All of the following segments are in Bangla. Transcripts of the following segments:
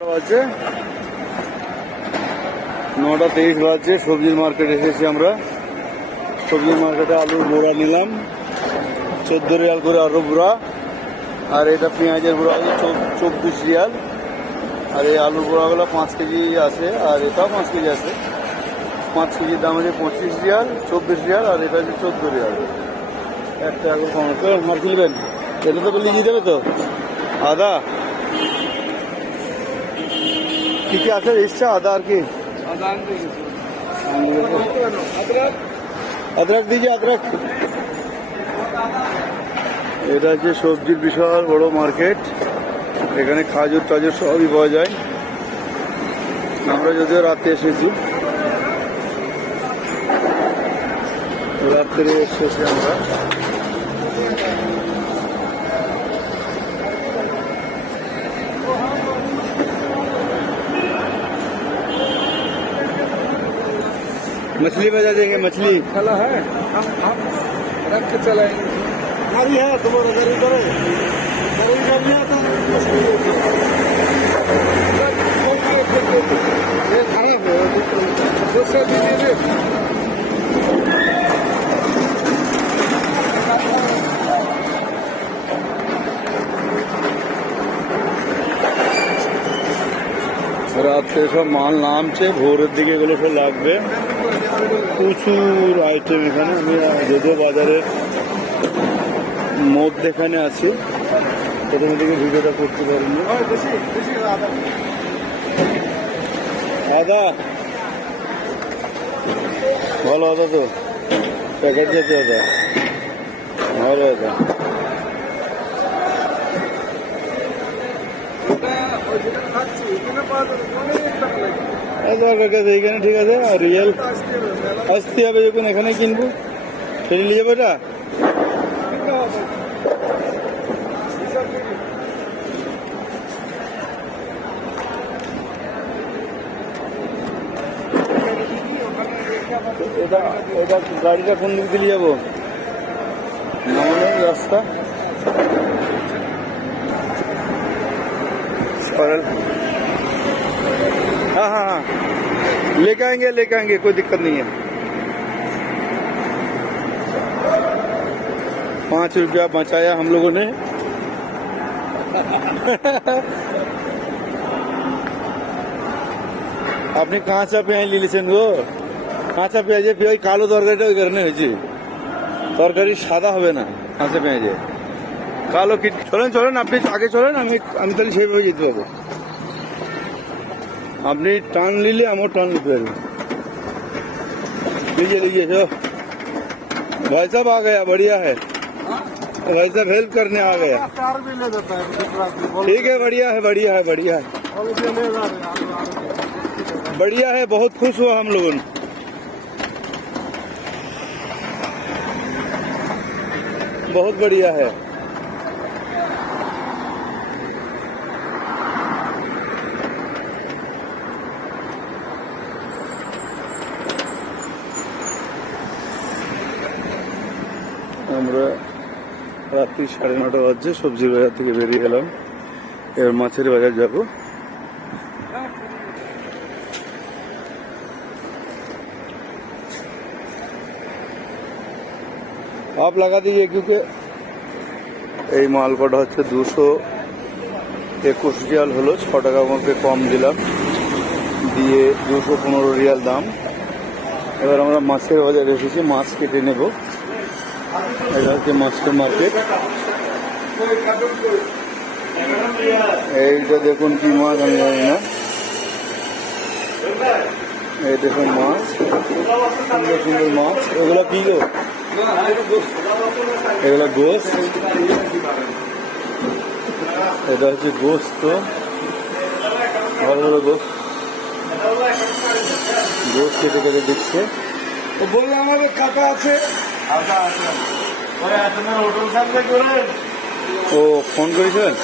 বাজে 9:23 বাজে। সবজির মার্কেটে এসেছি আমরা। সবজির মার্কেটে আলুর বোড়া নিলাম 14 রিয়াল করে আলু বোড়া, আর এটা পেঁয়াজের বোড়া আছে 24 রিয়াল, আর এই আলুর বোড়াগুলো 5 কেজি আছে, আর এটাও 5 কেজি আছে। 5 কেজির দাম আছে 25 রিয়াল, 24 রিয়াল, আর এটা হচ্ছে 14 রিয়াল। 1 টাকা করে কম আছে। মাছ কিনবেন? এটা তো লিখে দেবে তো। আদা কি কি আছে ইচ্ছা? আদা আর কি? अदरक दीजिए, अदरक। এটা হচ্ছে সবজির বিশাল বড় মার্কেট। এখানে খাজুর টাজুর সবই পাওয়া যায়। আমরা যদিও রাতে এসেছি, রাত্রে এসেছি আমরা। मछली बजा देंगे। मछली चला है, हम रख के चलाएंगे। हमारी है, तुम्हारा गरीब करे ये खराब है, दूसरा दीजिए। রাত্রে সব মাল নামছে, ভোরের দিকে এগুলো সব লাগবে। প্রচুর আইটেম এখানে। আমি যদিও বাজারের মধ্যেখানে আছি, প্রথমে দিকে ভিডিওটা করতে পারিনি। আদা ভালো আদা তো, প্যাকেট জাতীয় আদা, ভালো আদা। এইখানে ঠিক আছে। আর রিয়েল আসতে হবে যখন এখানে কিনবো, ফেলে নিয়ে যাবো। এটা এটা এটা গাড়িটা কোন দিক দিয়ে যাবো? রাস্তা हाँ हाँ हाँ, लेके आएंगे, कोई दिक्कत नहीं है। 5 रुपया बचाया हम लोगों ने। আপনি কাঁচা পেঁয়াজ নিয়েছেন গো? কাঁচা পেঁয়াজে ওই কালো তরকারিটা ওই কারণে হয়েছে। তরকারি সাদা হবে না কাঁচা পেঁয়াজে, কালো কি। চলেন আপনি আগে চলেন, আমি তাহলে সেইভাবে যেতে পারবো। আপনি টান নিলে আমার টাन निकल लीजिए जो भाई साहब आ गया, बढ़िया है भाई साहब, हेल्प करने आ गया। ठीक है, बढ़िया है, बहुत खुश हुआ हम लोगों ने। बहुत बढ़िया है। আমরা রাত্রি 9:30 বাজছে, সবজির বাজার থেকে বেরিয়ে গেলাম। এবার মাছের বাজার যাব। आप लगा दीजिए, क्योंकि এই মাল কটা হচ্ছে 221 রিয়াল হলো। 6 টাকা আমাকে কম দিলাম, দিয়ে 215 রিয়াল দাম। এবার আমরা মাছের বাজারে এসেছি, মাছ কেটে নেব। এটা হচ্ছে মাছের মার্কেট। এইটা দেখুন কি মাছ, আমি জানি না। এই দেখুন মাছ, সুন্দর সুন্দর মাছ। এগুলো কি গো? এগুলো গোস্ত। এটা হচ্ছে গোস্ত, ভালো ভালো গোস্ত। গোস্ত কেটে কেটে দিচ্ছে। বললো আমাদের কাকা আছে। ও ফোন করেছিলেন?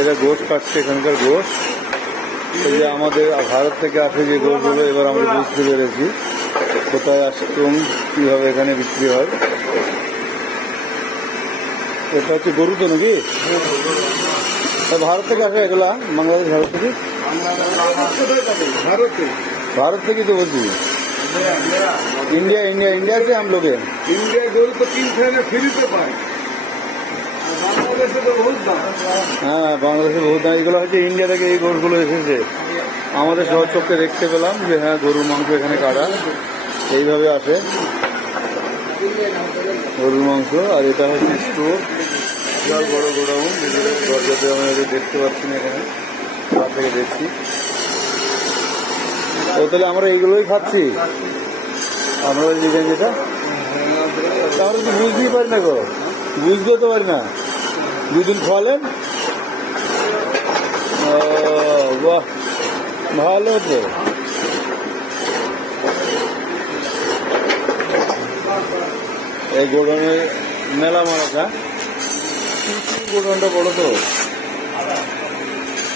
এটা গোস্ত কাটছে, এখানকার গোস্ত। এই যে আমাদের ভারত থেকে আসে যে গোস্তগুলো, এবার আমরা বুঝতে পেরেছি কোথায় আসতুম, কিভাবে এখানে বিক্রি হয়। এটা হচ্ছে গরু তো নাকি? তা ভারত থেকে আসে এগুলা, বাংলাদেশ ভারত থেকে? কোথায় পাবে? ভারতে। भारत से की तो बोलती इंडिया इंडिया इंडिया से हम लोग हैं। इंडिया गरु तो किनते हैं ना फ्री पे पाए, আর বাংলাদেশে তো বহুত দাম। হ্যাঁ, বাংলাদেশে বহুত দাম। এগুলো হচ্ছে ইন্ডিয়া থেকে এই গরুগুলো এসেছে। আমাদের সহজ চোখে দেখতে পেলাম যে হ্যাঁ গরুর মাংস এখানে কাটা এইভাবে আসে গরুর মাংস। আর এটা হচ্ছে স্টোর, বিশাল বড় গোডাউন, যেগুলো দরজাতে আমরা দেখতে পাচ্ছি না এখানে, তার থেকে দেখছি। ও তাহলে আমরা এইগুলোই খাচ্ছি, আমরা দিবেন যেটা, আমরা তো বুঝতেই পারি না গো, বুঝতেও তো পারি না। দুদিন খাওয়ালেন, বাহ ভালো তো। এই গোডাউনে মেলা মারাটা, গোডাউনটা বড় তো,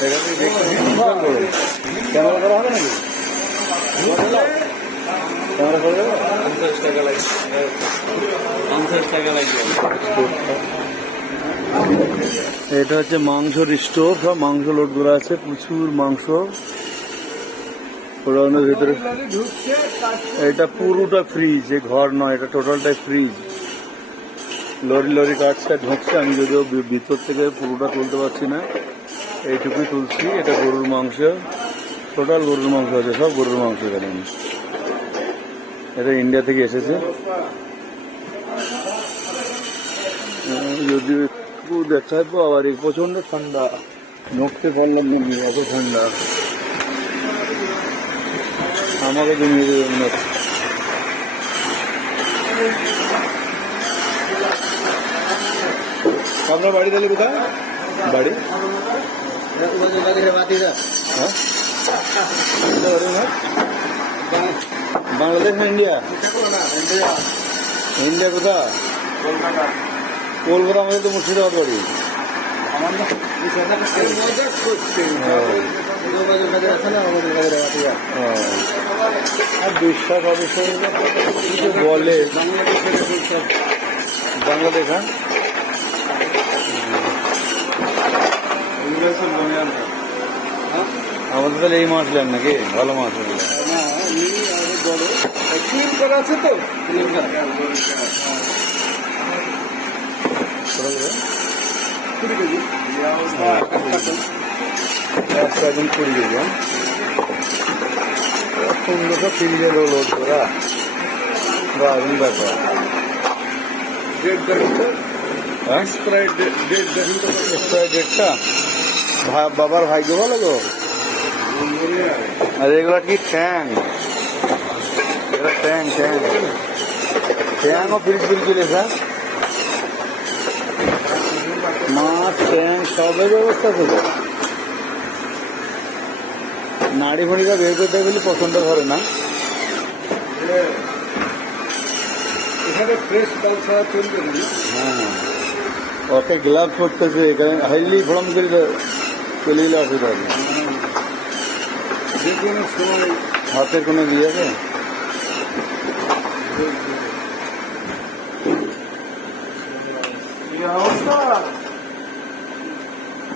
এখানে দেখতে বিশাল বড়। ক্যামেরা করা হবে নাকি? ক্যামেরা করে দেবো? 50 টাকা লাগবে, 50 টাকা লাগবে। এটা হচ্ছে মাংসর স্টোর, সব মাংস লোড করা আছে, প্রচুর মাংস গোডাউনের ভিতরে। ঢুকছে কাটছে। এটা পুরোটা ফ্রিজ, এ ঘর নয়, এটা টোটালটাই ফ্রিজ। লরি লরি কাটছে আর ঢুকছে, আমি যদিও ভিতর থেকে পুরোটা তুলতে পারছি না, এইটুকুই তুলছি। এটা গরুর মাংস, টোটাল গরুর মাংস আছে, সব গরুর মাংস এখানে। এটা ইন্ডিয়া থেকে এসেছে। যদি একটু দেখায় তো আবার এই প্রচন্ড ঠান্ডা, নড়তে পারলাম না, এত ঠান্ডা আমাকে জমিয়ে দেবে মনে হচ্ছে। আপনার বাড়ি তাহলে কোথায়? বাড়ি হ্যাঁ, বাংলাদেশ না ইন্ডিয়া? ইন্ডিয়া কোথায়? কলকাতা। আমাদের তো মুর্শিদাবাদ বাড়ি। মজাক করছে। আর বিশ্বাস অবশ্যই বলে বাংলাদেশ। হ্যাঁ, আমাদের তাহলে এই মাছ নেন নাকি? ভালো মাছ না, নীল আর বড় ক্লিন করা আছে তো। কুড়ি কেজি। একটা একদম 20 কেজি। সুন্দর ফ্রিজে লোড করা, দারুণ ব্যাপার। ডেট দেখুন তো। হ্যাঁ, স্প্রাইট ডেট দেখুন তো। এক্সপায়ার ডেটটা বাবার ভাগ্য ভালো গো। আর এগুলো কি ট্যাং? এগুলো ট্যাং ট্যাং ট্যাংও ফ্রিজ ফ্রিজে লেখা, মাছ ট্যাং সবের ব্যবস্থা আছে। নাড়ি ফড়িটা বের করতে গেলে পছন্দ করে না। এখানে ফ্রেশ মাল ছাড়া চলবে না। হ্যাঁ, ওকে গ্লাভস করতেছে, এখানে হাইলি ফড়ম করে চলে গেলে অসুবিধা হবে। যে কোনো সময় হাতে কোনো দিয়ে আছে?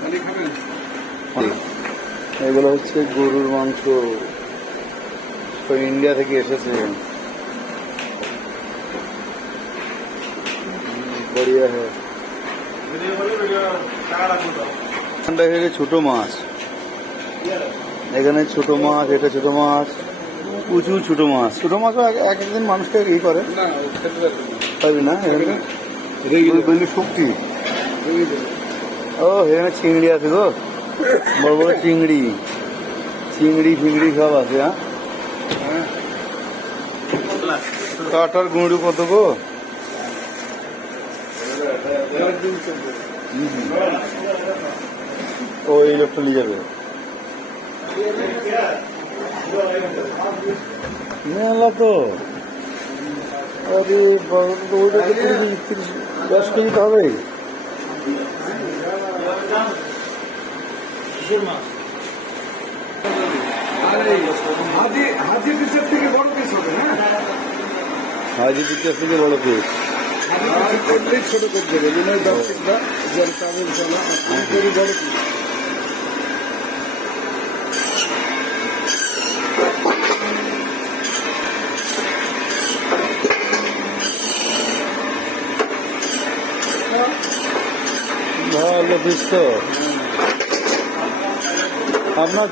খালি খাবেন। এগুলো হচ্ছে গরুর মাংস, তো ইন্ডিয়া থেকে এসেছে। বড়িয়া হ্যাঁ, ঠান্ডা হয়ে ছোট মাছ, এখানে ছোট মাছ, এটা ছোট মাছ, প্রচুর ছোট মাছ। ছোট মাছও এক একদিন মানুষকে ই করে, না, খেতে পারবেন না। পারবি না? এখানে শক্তি। ও এখানে চিংড়ি আছে গো, বড় বড় চিংড়ি, চিংড়ি ফিংড়ি সব আছে। হ্যাঁ, কাটার গুঁড়ি কত গো? ও এই লোকটা নিয়ে যাবে মেলা তো। আরে ওইটা 10 কেজি তো হবে। হাজি পিসের থেকে বড় পিস হবে। হ্যাঁ, হাজি পিসের থেকে বড় পিস। ছোট করে দেবে, 10 টাকা, চাউল চালা বড় পিস। ভালো পিস তো আপনার